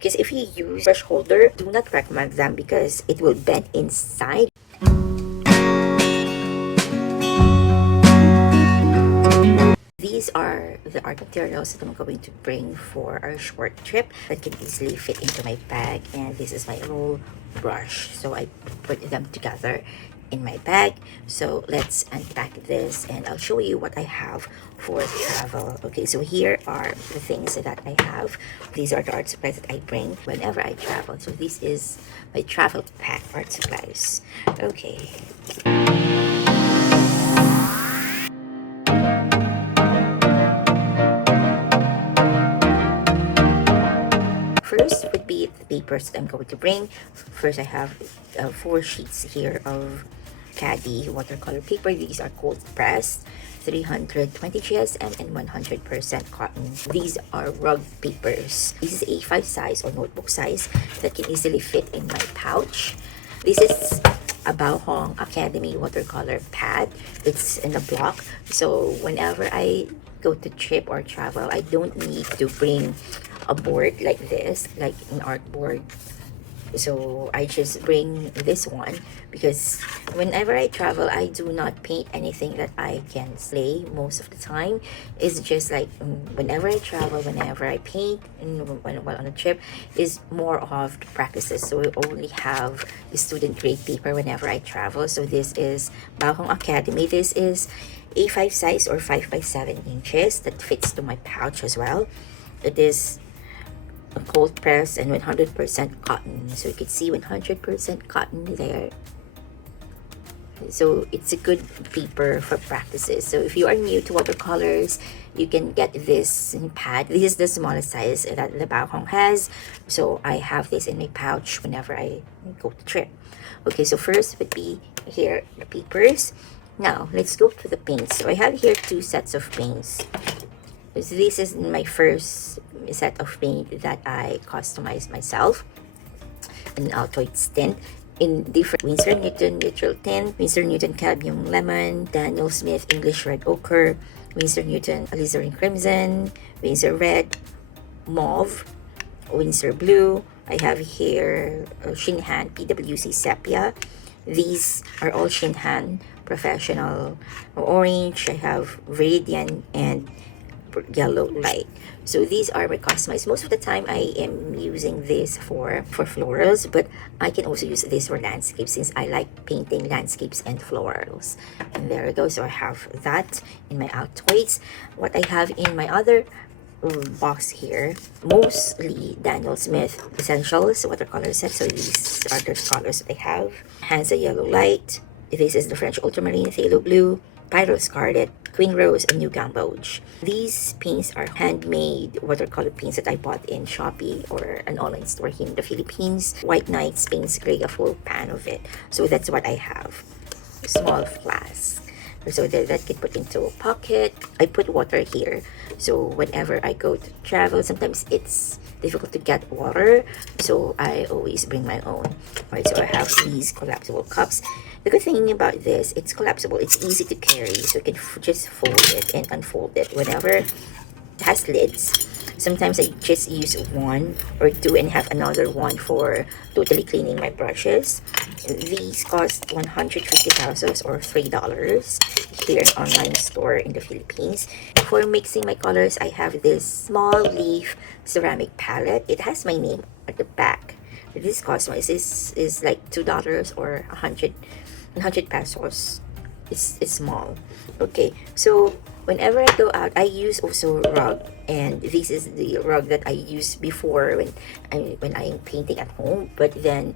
Because if you use brush holder, do not recommend them because it will bend inside. These are the art materials that I'm going to bring for our short trip that can easily fit into my bag. And this is my roll brush. So I put them together in my bag. So let's unpack this and I'll show you what I have for travel. Okay, so here are the things that I have. These are the art supplies that I bring whenever I travel. So this is my travel pack art supplies. Okay. First would be the papers that I'm going to bring. First, I have 4 sheets here of Caddy watercolor paper. These are cold pressed, 320 GSM and 100% cotton. These are rug papers. This is A5 size or notebook size that can easily fit in my pouch. This is a Baohong Academy watercolor pad. It's in a block. So whenever I go to trip or travel, I don't need to bring a board like this, like an art board. So I just bring this one because whenever I travel, I do not paint anything that I can slay most of the time. It's just like whenever I travel, whenever I paint, and while on a trip, is more of the practices. So we only have the student grade paper whenever I travel. So this is Baohong Academy. This is A5 size or 5 by 7 inches that fits to my pouch as well. It is a cold press and 100% cotton. So you can see 100% cotton there. So it's a good paper for practices. So if you are new to watercolors, you can get this pad. This is the smallest size that the Baohong has. So I have this in my pouch whenever I go to trip. Okay, so first would be here the papers. Now let's go to the paints. So I have here 2 sets of paints. So this is my first set of paint that I customized myself. An Altoid tint in different Winsor Newton neutral tint, Winsor Newton cadmium lemon, Daniel Smith English red ochre, Winsor Newton alizarin crimson, Winsor red, mauve, Winsor blue. I have here Shinhan PWC sepia. These are all Shinhan professional orange. I have Viridian and yellow light. So these are my customized. Most of the time I am using this for florals, but I can also use this for landscapes since I like painting landscapes and florals. And there we go. So I have that in my Altoids. What I have in my other box here, mostly Daniel Smith Essentials watercolor set. So these are the colors I have. Hansa Yellow Light. This is the French Ultramarine Phthalo Blue, Pyro Scarlet, Queen Rose, and New Gamboge. These paints are handmade watercolor paints that I bought in Shopee or an online store here in the Philippines. White Nights paints gray, a full pan of it. So that's what I have. Small flask. So that can put into a pocket. I put water here. So whenever I go to travel, sometimes it's difficult to get water. So I always bring my own. Alright, so I have these collapsible cups. The good thing about this, it's collapsible. It's easy to carry. So you can just fold it and unfold it whenever it has lids. Sometimes I just use 1 or 2 and have another one for totally cleaning my brushes. These cost 150 pesos or $3 here in online store in the Philippines. For mixing my colors, I have this small leaf ceramic palette. It has my name at the back. This cost is like $2 or 100 pesos. It's small. Okay, so whenever I go out, I use also rug, and this is the rug that I used before when I'm painting at home, but then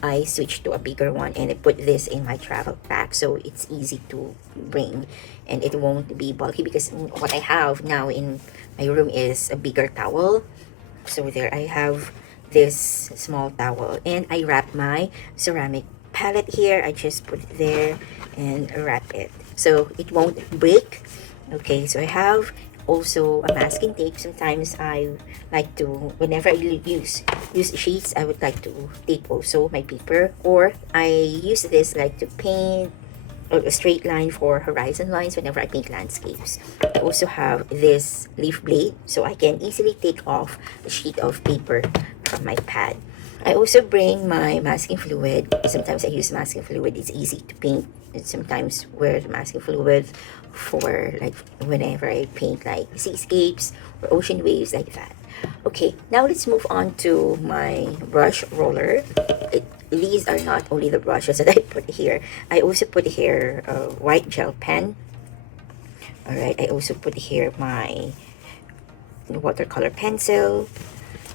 I switched to a bigger one and I put this in my travel pack so it's easy to bring and it won't be bulky because what I have now in my room is a bigger towel. So there I have this small towel and I wrap my ceramic palette here. I just put it there and wrap it so it won't break. Okay, so I have also a masking tape. Sometimes I like to, whenever I use sheets, I would like to tape also my paper, or I use this like to paint a straight line for horizon lines whenever I paint landscapes. I also have this leaf blade so I can easily take off a sheet of paper from my pad. I also bring my masking fluid. Sometimes I use masking fluid. It's easy to paint. And sometimes wear the masking fluid for like whenever I paint like seascapes or ocean waves like that. Okay, now let's move on to my brush roller. These are not only the brushes that I put here. I also put here a white gel pen. Alright, I also put here my watercolor pencil.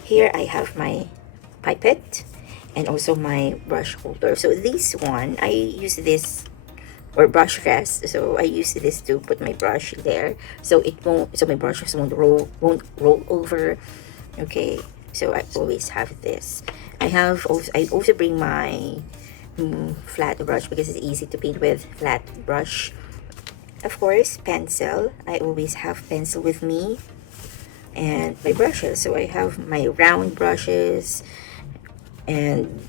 Here I have my pipette and also my brush holder. So this one, I use this, or brush rest, so I use this to put my brush there so it won't, so my brushes won't roll over. Okay, so I always have this. I also bring my flat brush because it's easy to paint with flat brush. Of course, pencil. I always have pencil with me. And my brushes. So I have my round brushes and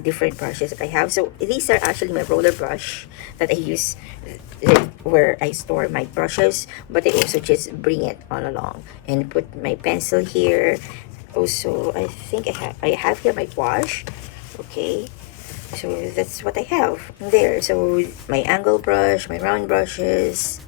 different brushes that I have. So these are actually my roller brush that I use where I store my brushes, but I also just bring it all along and put my pencil here. Also, I think I have here my wash. Okay, so that's what I have there. So my angle brush, my round brushes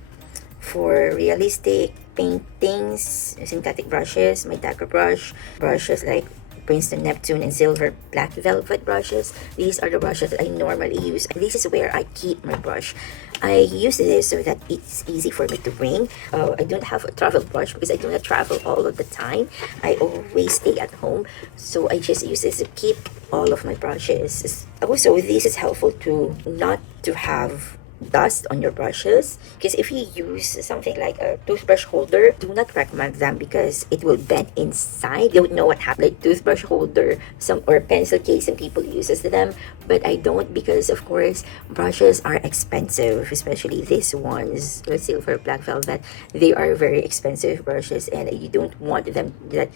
for realistic paintings, synthetic brushes, my dagger brushes like Princeton Neptune and silver black velvet brushes. These are the brushes that I normally use. This is where I keep my brush. I use this so that it's easy for me to bring. I don't have a travel brush because I do not travel all of the time. I always stay at home, so I just use this to keep all of my brushes. Also, this is helpful to not to have dust on your brushes, because if you use something like a toothbrush holder, do not recommend them because it will bend inside. You don't know what happened. Like toothbrush holder, some or pencil case, some people uses them, but I don't, because of course brushes are expensive, especially these ones, the silver black velvet. They are very expensive brushes, and you don't want them that.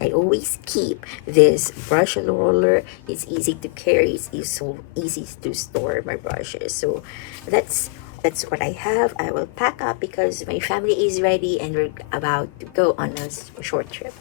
I always keep this brush roller. It's easy to carry. It's so easy to store my brushes. So that's what I have. I will pack up because my family is ready and we're about to go on a short trip.